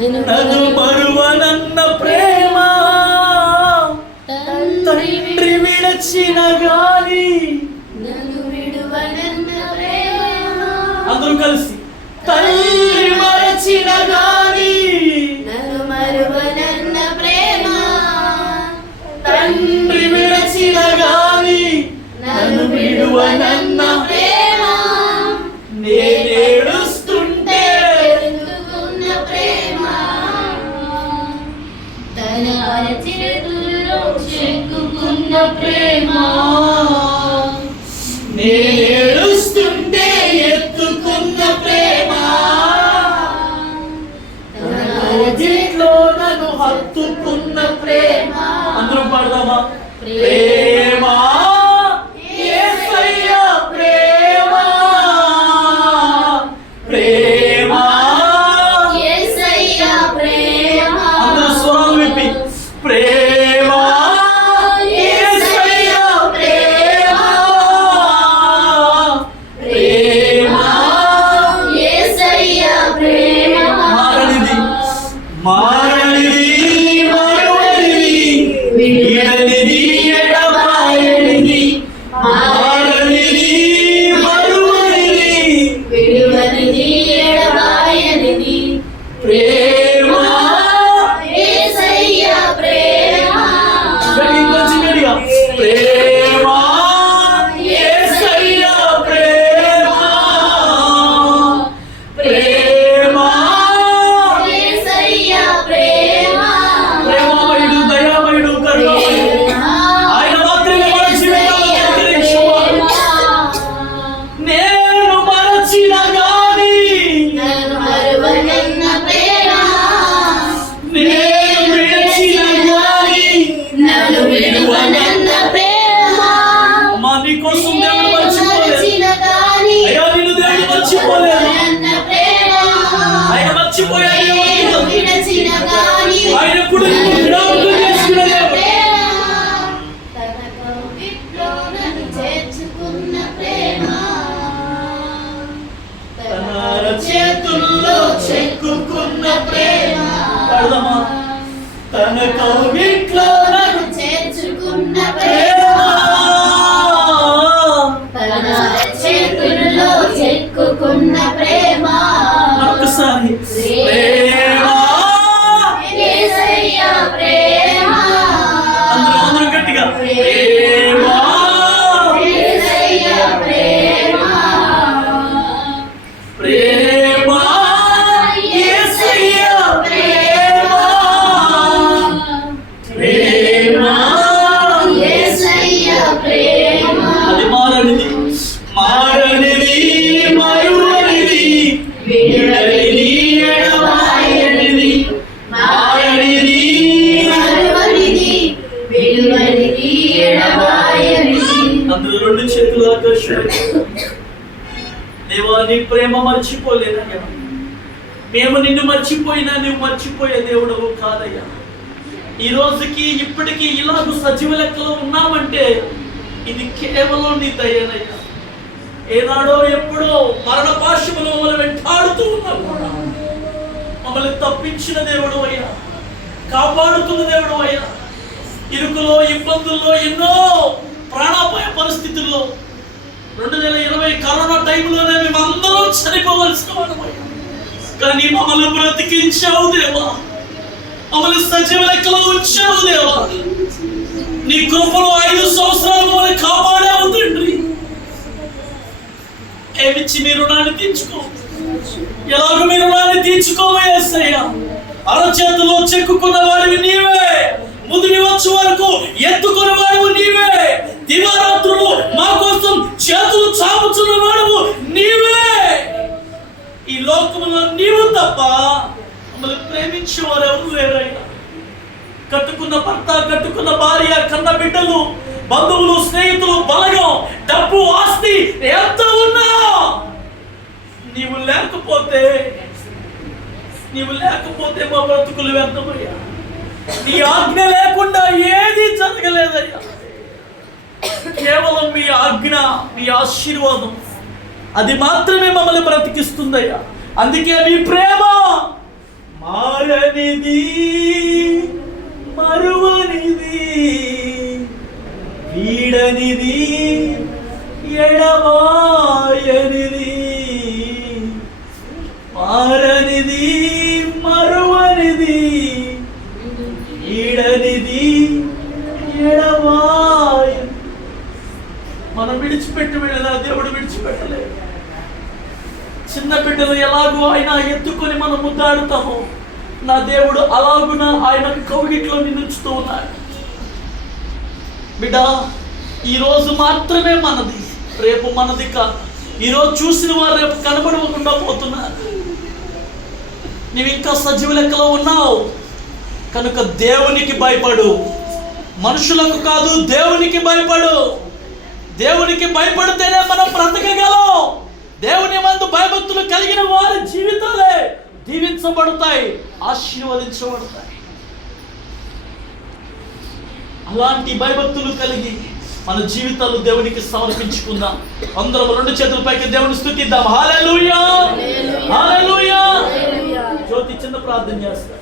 నన్ను మరువనన్న ప్రేమ, తండ్రి విడచిన గాని నన్ను విడువనన్న ప్రేమ, అందరూ కలిసి తండ్రి మరచిన గాని నన్ను మరువనన్న ప్రేమ, తండ్రి విడచిన గాని నన్ను విడువనన్న ప్రేమ, నేనేడుస్తుంటే ఎత్తుకున్న ప్రేమ, తన అరచేతుల్లో చెక్కుకున్న ప్రేమ, నేనేడుస్తుంటే ఎత్తుకున్న ప్రేమ, తన కౌగిట్లో నన్ను హత్తుకున్న ప్రేమ. అందరూ పాడదామా? ప్రేమ యేసయ్య ప్రేమ, ప్రేమ యేసయ్య ప్రేమ, అందరూ స్వరాలు విప్పి ప్రేమ యేసయ్య ప్రేమ, ప్రేమ యేసయ్య ప్రేమ, మారనిది మారనిది మరువనిది వీడనిది ఎడబాయనిది, మారనిది మరువనిది విడువనిది ఎడబాయనిది, ప్రేమ. యేసయ్య ప్రేమ, ఇంకొంచెం గట్టిగా ప్రేమ యేసయ్య ప్రేమ, ప్రేమ యేసయ్య ప్రేమ, ప్రేమమయుడు దయామయుడు కరుణామయుడు ఆయన మాత్రమే మన జీవితాల్లో కనికరించువాడు. నేను మరచిన గాని నన్ను మరువనన్న ప్రేమ, నేను విడచిన గాని నన్ను విడువనన్న ప్రేమ, అమ్మా నీకోసం దేవుడు మర్చిపోలేదు. మరచిన గాని అయ్యా నిన్ను దేవుడు మర్చిపోలేదు. విడువనన్న ప్రేమ, ఆయన మర్చిపోయాడు నేను విడచిన గాని ఆయన కూడా జ్ఞాపకం చేసుకున్న దేవుడు. ప్రేమ, తన కౌగిట్లో నన్ను చేర్చుకున్న ప్రేమ, తన చేతుల్లో చెక్కుకున్న ప్రేమ. పాడదామా? తన కౌగిట్లో నన్ను చేర్చుకున్న ప్రేమ, తన చేతుల్లో చెక్కుకున్న ప్రేమ, మరొకసారి ప్రేమ. యేసయ్య ప్రేమ, అందరూ గట్టిగా ప్రేమ, యేసయ్య ప్రేమ, ప్రేమ యేసయ్య ప్రేమ, ప్రేమ. యేసయ్య ప్రేమ, అది మారనిది మారనిది మరువనిది వీడనిది ఎడబాయనిది, మారనిది మరువనిది విడువనిది ఎడబాయనిది. అందరూ రెండు చేతులు ఆకాశం. దేవా నీ ప్రేమ మర్చిపోలేదయ్యా. మేము నిన్ను మర్చిపోయినా నువ్వు మర్చిపోయే దేవుడవు కాదయ్యా. ఈ రోజుకి ఇప్పటికీ ఇలాగ సజీవ లెక్కలో ఉన్నామంటే ఇది కేవలం నీ దయనయ్యా. ఏనాడో ఎప్పుడో మరణ పాశములు మమ్మల్ని వెంటాడుతూ ఉన్నా కూడా మమ్మల్ని తప్పించిన దేవుడు అయ్యా, కాపాడుతున్న దేవుడు అయ్యా. ఇరుకులో ఇబ్బందుల్లో ఎన్నో ప్రాణాపాయ పరిస్థితుల్లో 2020 కరోనా టైంలోనే మేము అందరం చనిపోవలసిన వాళ్ళమయ్యా. కానీ మమ్మల్ని బ్రతికించావు దేవా, మమ్మల్ని సజీవ లెక్కలో ఉంచావు దేవా. నీ కృపలో 5 సంవత్సరాలు మమ్మల్ని కాపాడావు తండ్రి. ఏమిచ్చి మీ రుణాన్ని తీర్చుకో, ఎలాగో మీ రుణాన్ని తీర్చుకోవయ్యా. అరచేతుల్లో చెక్కుకున్న వాడివి నీవే, ముదిరి వచ్చు వరకు ఎత్తుకున్న వాడువు నీవే, దివారాత్రులు మా కోసం చేతులు చాపుచున్న వాడువు నీవే. ఈ లోకంలో నీవు తప్ప మమ్మల్ని ప్రేమించేవారు ఎవరు లేరయ్యా. కట్టుకున్న భర్త, కట్టుకున్న భార్య, కన్న బిడ్డలు, బంధువులు, స్నేహితులు, బలగం, డబ్బు, ఆస్తి ఎంత ఉన్నా నీవు లేకపోతే మా బ్రతుకులు వ్యర్థమయ్యా. నీ ఆజ్ఞ లేకుండా ఏది జరగలేదయ్యా. కేవలం మీ ఆజ్ఞ, మీ ఆశీర్వాదం అది మాత్రమే మమ్మల్ని బ్రతికిస్తుందయ్యా. అందుకే మీ ప్రేమ మారనిది వీడనిది మరువనిది, వీడనిది ఎడబాయనిది, మారనిది మరువనిది, వీడనిది ఎడబాయనిది. మనం విడిచిపెట్టి వెళ్ళినా దేవుడు విడిచిపెట్టలేదు. చిన్న బిడ్డలు ఎలాగో ఆయన ఎత్తుకొని మనం ముద్దాడుతామో, నా దేవుడు అలాగున ఆయన కౌగిట్లో నిలుచుతూ ఉన్నాడు. బిడ్డ, ఈరోజు మాత్రమే మనది, రేపు మనది కాదు. ఈరోజు చూసిన వారు రేపు కనబడకుండా పోతున్నారు. నీవు ఇంకా సజీవ లెక్కలో ఉన్నావు కనుక దేవునికి భయపడు, మనుషులకు కాదు దేవునికి భయపడు. దేవునికి భయపడితేనే మనం బ్రతకగలం. దేవుని మందు భయభక్తులు కలిగిన వారి జీవితాలే దీవించబడతాయి, ఆశీర్వదించబడతాయి. అలాంటి భయభక్తులు కలిగి మన జీవితాలు దేవునికి సమర్పించుకుందాం. అందరం రెండు చేతుల పైకి దేవుని స్తుతిద్దాం. హల్లెలూయా, హల్లెలూయా. జ్యోతి చిన్న ప్రార్థన చేస్తారు.